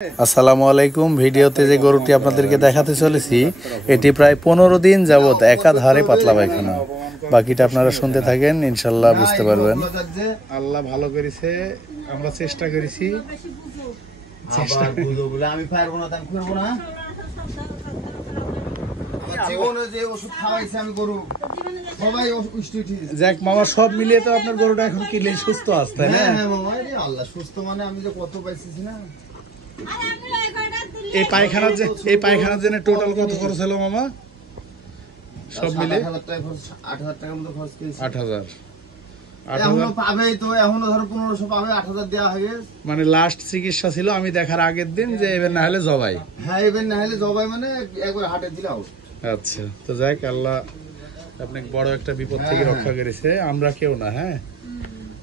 আসসালামু আলাইকুম। ভিডিওতে যে গরুটি আপনাদেরকে দেখাতে চলেছি এটি প্রায় 15 দিন যাবত একাধারে পাতলা পায়খানা। বাকিটা আপনারা শুনতে থাকেন, ইনশাল্লাহ বুঝতে পারবেন। আল্লাহ ভালো করেছে, আমরা চেষ্টা করেছি। আমি পারবো না, তাই করবো না। যাক মামা, সব মিলিয়ে তো আপনার গরুটা এখন কি সুস্থ আছে, তাই না? আল্লাহ সুস্থ, মানে আমি যে কত পাইছি না। এই পায়খানার জন্য টোটাল কত খরচ হলো মামা? সব মিলে 8,000 টাকার মতো খরচ করেছি। 8,000 এখনো পাবে তো, এখনো ধরো 1500 পাবে, 8,000 দেওয়া হবে। মানে লাস্ট চিকিৎসা ছিল আমি দেখার আগের দিন, যে এবার না হলে জবাই। হ্যাঁ, এবার না হলে জবাই, মানে একবার হাটে দিলাও। আচ্ছা, তো যাক, আল্লাহ আপনাকে বড় একটা বিপদ থেকে রক্ষা করেছে। আমরা কেউ না, হ্যাঁ,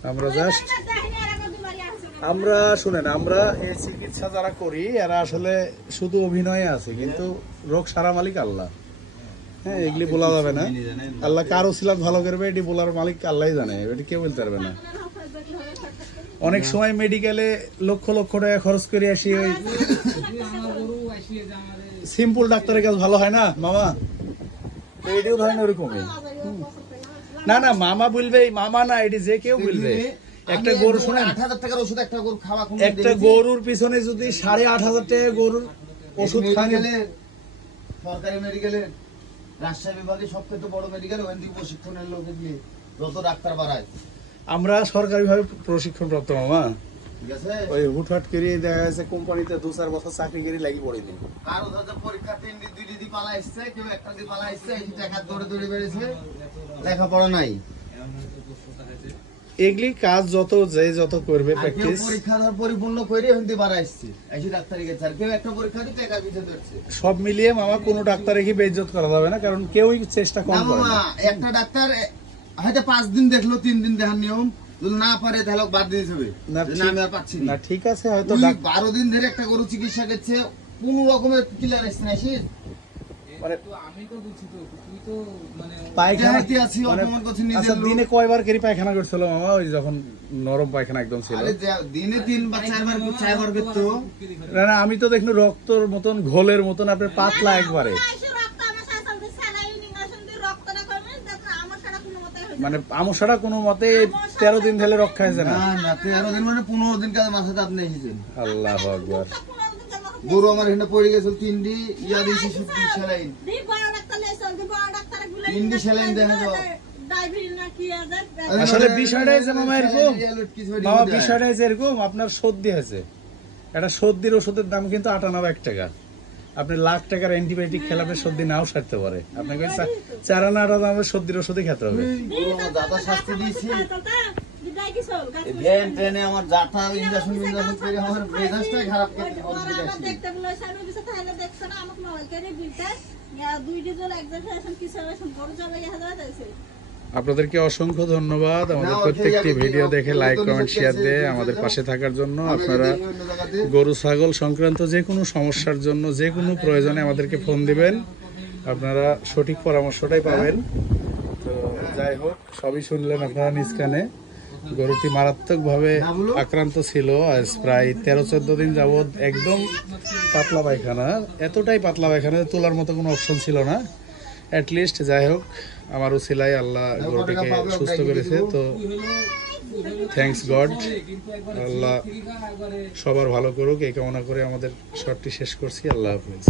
আমরা জাস্ট আমরা শুনেন, আমরা এই চিকিৎসা যারা করি এরা আসলে শুধু অভিনয়ে আছে, কিন্তু রোগ সারা মালিক আল্লাহ। হ্যাঁ, এগুলি বলা যাবে না। আল্লাহ কারো ছিলাম ভালো করবে, এটি বলার মালিক আল্লাহ জানে, এটি কেউ বলতে পারবে না। অনেক সময় মেডিকেলে লক্ষ লক্ষ টাকা খরচ করে আসি, ওই সিম্পল ডাক্তারের কাছে ভালো হয় না মামা। এটিও ধরেন ওরকমই। না না, মামা বলবে, মামা না, এটি যে কেউ বলবে। একটা গরু শোনেন, 8,000 টাকার ওষুধ একটা গরু খাওয়া, একটা গরুর পিছনে যদি 8,500 টাকা গরুর ওষুধ খান, সরকারি মেডিকেলে, রাজশাহী বিভাগে সবচেয়ে বড় মেডিকেল, ওখান থেকে প্রশিক্ষণের লোকে দিয়ে যত ডাক্তার বাড়ায়। আমরা সরকারি ভাবে প্রশিক্ষণ প্রাপ্ত মামা। ঠিক আছে, ওই হুটহাট করে দেখা যাচ্ছে কোম্পানিতে 2-4 বছর চাকরি করে লাগি পড়ে দিই। আর ওদের পরীক্ষা 2 দিন পালা আসছে, কেউ একটা দিন পালা আসছে, এই টাকা দৌড়ে দৌড়ে বেড়েছে, লেখাপড়া নাই। এগুলি কাজ যত করবে প্র্যাকটিস, পরীক্ষা ধর পরিপূর্ণ করে হিন্দি বাড়া আসছে, এই ডাক্তারি গেছে, আর কেউ একটা পরীক্ষা দিয়ে টাকা পিছিয়ে ধরছে। সব মিলিয়ে মামা কোনো ডাক্তারে কি বেইজ্জত করা যাবে না, কারণ কেউই চেষ্টা কম করে না। একটা ডাক্তার হয়তো 5 দিন দেখলো, 3 দিন দেখার নিয়ম, যদি না পারে তাহলে বাদ দিয়ে দিতে হবে। আমি আর পাচ্ছি না, ঠিক আছে, হয়তো 12 দিন ধরে একটা গরু চিকিৎসা করছে, কোন রকমের ক্লিয়ার আসছে না। দিনে কয়বার করে পায়খানা করছিল মামা? ওই যখন নরম পায়খানা একদম ছিল, দিনে 3 বা 4 বার করতো। না, আমি তো দেখলো রক্তর মতন, ঘোলের মতন, আপনার পাতলা একবারে। মানে আমসাটা কোনো মতে 13 দিন ধরে রক্ষা হয়েছে না? 13 দিন মানে 15 দিন কাজ মাথাতে আপনি এসেছেন। আল্লাহু আকবার। গরু আমার এখানে পড়ে গেছিল, 3 দিন ইয়া দিয়েছি, সেলাইন 3 দিন সেলাইন দেখা যাও। আসলে বিষয়টা হয়েছে মামা এরকম, মামা বিষয়টা হয়েছে এরকম, আপনার সর্দি আছে, একটা সর্দির ওষুধের দাম কিন্তু 98 টাকা। আপনি লাখ টাকার অ্যান্টিবায়োটিক খেলে আপনার সর্দি নাও সারতে পারে। আপনাকে 4 আনা দামের সর্দির ওষুধই খেতে হবে। দাদা শাস্তি দিয়েছি, ভ্যান ট্রেনে আমার যাতা ইনজেকশন করে আমার মেজাজটাই খারাপ করে দিয়েছে। আপনাদেরকে অসংখ্য ধন্যবাদ আমাদের প্রত্যেকটি ভিডিও দেখে লাইক, কমেন্ট, শেয়ার দিয়ে আমাদের পাশে থাকার জন্য। আপনারা গরু ছাগল সংক্রান্ত যে কোনো সমস্যার জন্য, যে কোনো প্রয়োজনে আমাদেরকে ফোন দিবেন, আপনারা সঠিক পরামর্শটাই পাবেন। তো যাই হোক, সবই শুনলেন আপনারা নিজ কানে। গরুটি মারাত্মকভাবে আক্রান্ত ছিল, আজ প্রায় 13-14 দিন যাবৎ একদম পাতলা পায়খানা, এতটাই পাতলা পায়খানা তোলার মতো কোনো অপশন ছিল না। অ্যাটলিস্ট যাই হোক, আমার উসিলাই আল্লাহ গরুটিকে সুস্থ করেছে, তো থ্যাঙ্কস গড। আল্লাহ সবার ভালো করুক, এই কামনা করে আমাদের শর্টটি শেষ করছি। আল্লাহ হাফেজ।